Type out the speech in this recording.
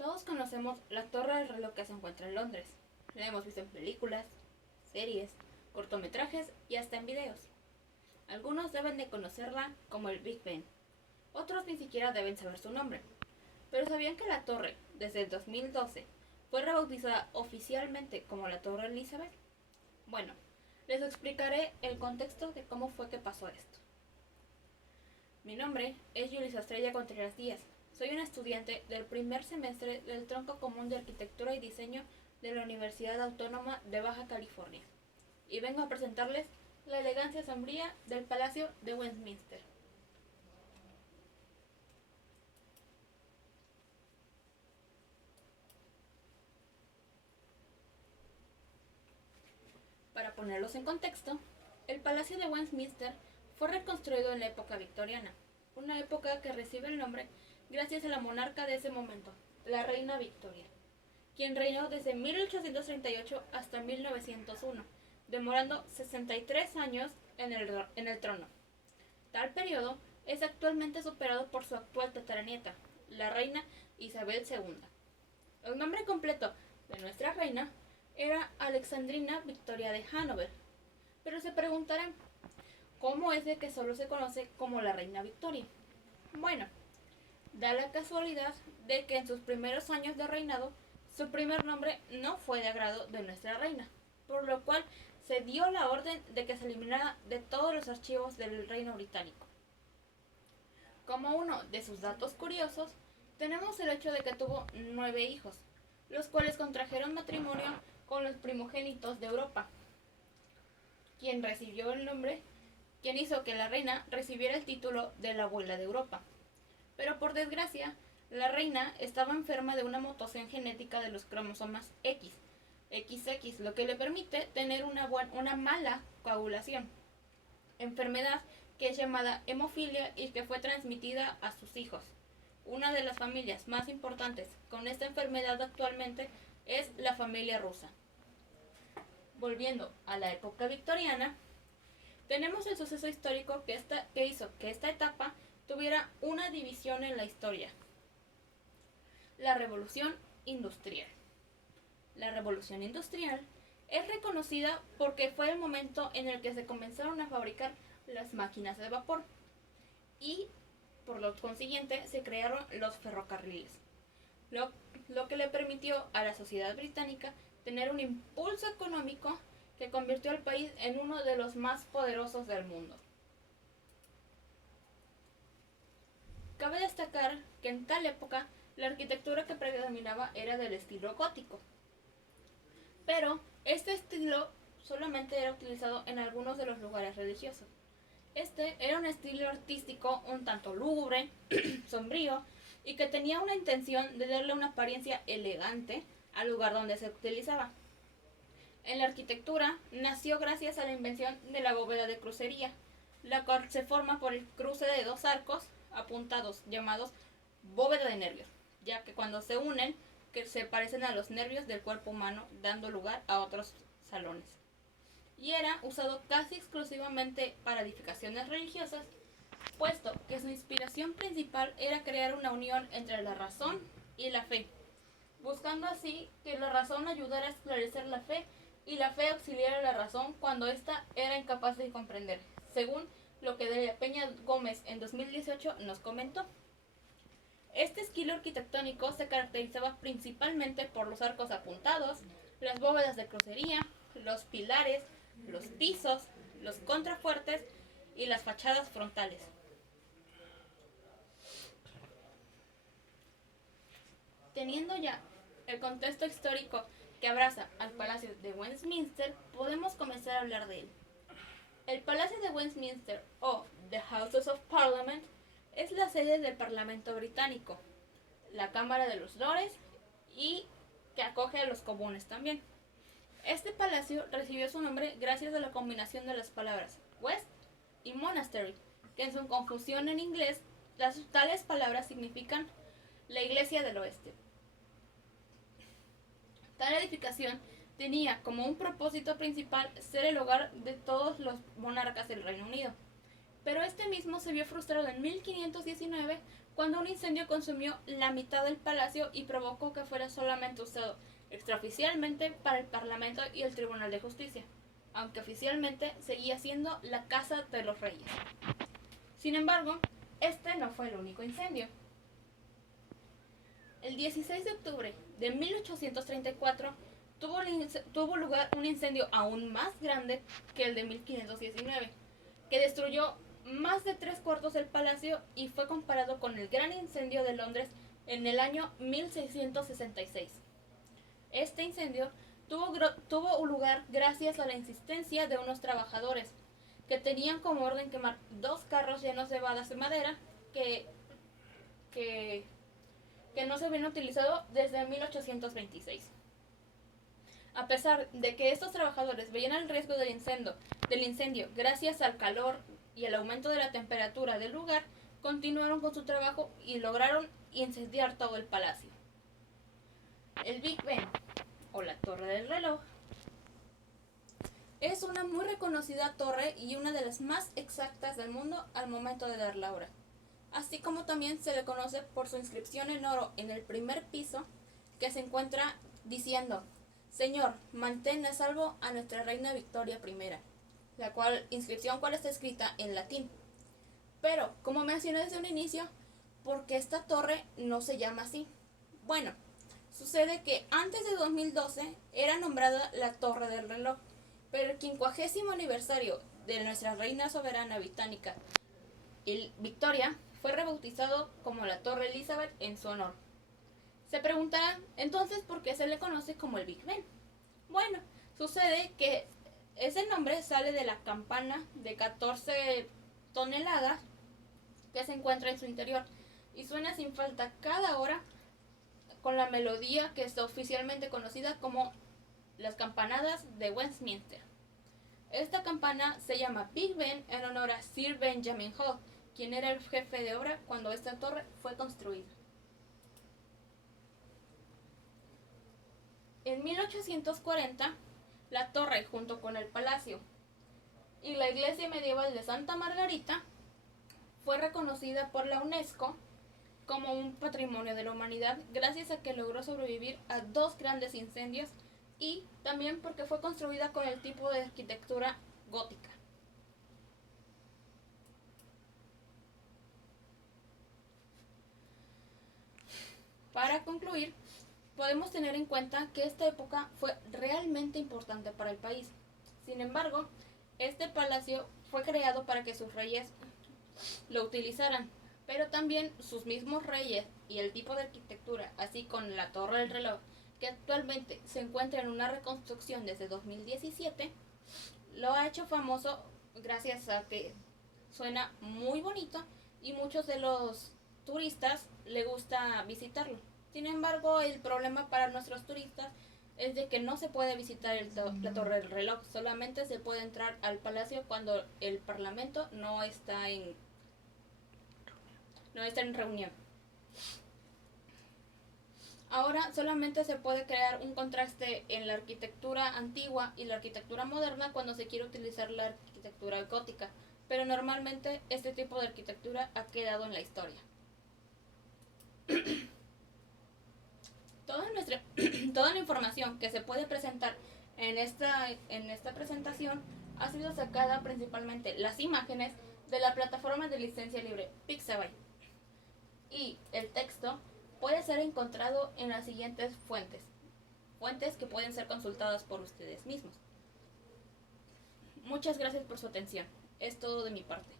Todos conocemos la Torre del Reloj que se encuentra en Londres. La hemos visto en películas, series, cortometrajes y hasta en videos. Algunos deben de conocerla como el Big Ben, otros ni siquiera deben saber su nombre. Pero ¿sabían que la torre, desde el 2012, fue rebautizada oficialmente como la Torre Elizabeth? Bueno, les explicaré el contexto de cómo fue que pasó esto. Mi nombre es Yulisa Estrella Contreras Díaz. Soy una estudiante del primer semestre del Tronco Común de Arquitectura y Diseño de la Universidad Autónoma de Baja California. Y vengo a presentarles la elegancia sombría del Palacio de Westminster. Para ponerlos en contexto, el Palacio de Westminster fue reconstruido en la época victoriana, una época que recibe el nombre gracias a la monarca de ese momento, la reina Victoria, quien reinó desde 1838 hasta 1901, demorando 63 años en el trono. Tal periodo es actualmente superado por su actual tataranieta, la reina Isabel II. El nombre completo de nuestra reina era Alexandrina Victoria de Hanover, pero se preguntarán, ¿cómo es de que solo se conoce como la reina Victoria? Bueno, da la casualidad de que en sus primeros años de reinado, su primer nombre no fue de agrado de nuestra reina, por lo cual se dio la orden de que se eliminara de todos los archivos del Reino Británico. Como uno de sus datos curiosos, tenemos el hecho de que tuvo 9 hijos, los cuales contrajeron matrimonio con los primogénitos de Europa, quien hizo que la reina recibiera el título de la abuela de Europa. Pero por desgracia, la reina estaba enferma de una mutación genética de los cromosomas XX, lo que le permite tener una mala coagulación, enfermedad que es llamada hemofilia y que fue transmitida a sus hijos. Una de las familias más importantes con esta enfermedad actualmente es la familia rusa. Volviendo a la época victoriana, tenemos el suceso histórico que hizo que esta etapa tuviera una división en la historia: la Revolución Industrial. La Revolución Industrial es reconocida porque fue el momento en el que se comenzaron a fabricar las máquinas de vapor y, por lo consiguiente, se crearon los ferrocarriles, lo que le permitió a la sociedad británica tener un impulso económico que convirtió al país en uno de los más poderosos del mundo. Cabe destacar que en tal época la arquitectura que predominaba era del estilo gótico, pero este estilo solamente era utilizado en algunos de los lugares religiosos. Este era un estilo artístico un tanto lúgubre, sombrío, y que tenía una intención de darle una apariencia elegante al lugar donde se utilizaba. En la arquitectura nació gracias a la invención de la bóveda de crucería, la cual se forma por el cruce de dos arcos apuntados llamados bóveda de nervios, ya que cuando se unen que se parecen a los nervios del cuerpo humano, dando lugar a otros salones. Y era usado casi exclusivamente para edificaciones religiosas, puesto que su inspiración principal era crear una unión entre la razón y la fe, buscando así que la razón ayudara a esclarecer la fe y la fe auxiliara a la razón cuando ésta era incapaz de comprender, según lo que Delia Peña Gómez en 2018 nos comentó. Este estilo arquitectónico se caracterizaba principalmente por los arcos apuntados, las bóvedas de crucería, los pilares, los pisos, los contrafuertes y las fachadas frontales. Teniendo ya el contexto histórico que abraza al Palacio de Westminster, podemos comenzar a hablar de él. El Palacio de Westminster, o The Houses of Parliament, es la sede del Parlamento británico, la Cámara de los Lores y que acoge a los comunes también. Este palacio recibió su nombre gracias a la combinación de las palabras West y Monastery, que en su confusión en inglés, tales palabras significan la Iglesia del Oeste. Tal edificación tenía como un propósito principal ser el hogar de todos los monarcas del Reino Unido, pero este mismo se vio frustrado en 1519 cuando un incendio consumió la mitad del palacio y provocó que fuera solamente usado extraoficialmente para el Parlamento y el Tribunal de Justicia, aunque oficialmente seguía siendo la Casa de los Reyes. Sin embargo, este no fue el único incendio. El 16 de octubre de 1834 tuvo lugar un incendio aún más grande que el de 1519, que destruyó más de 3/4 del palacio y fue comparado con el gran incendio de Londres en el año 1666. Este incendio tuvo lugar gracias a la insistencia de unos trabajadores que tenían como orden quemar 2 carros llenos de balas de madera que no se habían utilizado desde 1826. A pesar de que estos trabajadores veían el riesgo del incendio gracias al calor y el aumento de la temperatura del lugar, continuaron con su trabajo y lograron incendiar todo el palacio. El Big Ben, o la Torre del Reloj, es una muy reconocida torre y una de las más exactas del mundo al momento de dar la hora. Así como también se le conoce por su inscripción en oro en el primer piso, que se encuentra diciendo: Señor, mantén a salvo a nuestra reina Victoria I, la inscripción está escrita en latín. Pero, como mencioné desde un inicio, ¿por qué esta torre no se llama así? Bueno, sucede que antes de 2012 era nombrada la Torre del Reloj, pero el 50º aniversario de nuestra reina soberana británica, Victoria, fue rebautizado como la Torre Elizabeth en su honor. Se preguntarán, entonces, ¿por qué se le conoce como el Big Ben? Bueno, sucede que ese nombre sale de la campana de 14 toneladas que se encuentra en su interior y suena sin falta cada hora con la melodía que está oficialmente conocida como las campanadas de Westminster. Esta campana se llama Big Ben en honor a Sir Benjamin Hall, quien era el jefe de obra cuando esta torre fue construida. En 1840, la torre, junto con el palacio y la iglesia medieval de Santa Margarita, fue reconocida por la UNESCO como un patrimonio de la humanidad gracias a que logró sobrevivir a 2 grandes incendios y también porque fue construida con el tipo de arquitectura gótica. Para concluir, podemos tener en cuenta que esta época fue realmente importante para el país. Sin embargo, este palacio fue creado para que sus reyes lo utilizaran, pero también sus mismos reyes y el tipo de arquitectura, así con la Torre del Reloj, que actualmente se encuentra en una reconstrucción desde 2017, lo ha hecho famoso gracias a que suena muy bonito y muchos de los turistas le gusta visitarlo. Sin embargo, el problema para nuestros turistas es de que no se puede visitar la Torre del Reloj, solamente se puede entrar al palacio cuando el Parlamento no está en reunión. Ahora solamente se puede crear un contraste en la arquitectura antigua y la arquitectura moderna cuando se quiere utilizar la arquitectura gótica, pero normalmente este tipo de arquitectura ha quedado en la historia. Toda la información que se puede presentar en esta presentación ha sido sacada principalmente las imágenes de la plataforma de licencia libre Pixabay, y el texto puede ser encontrado en las siguientes fuentes que pueden ser consultadas por ustedes mismos. Muchas gracias por su atención. Es todo de mi parte.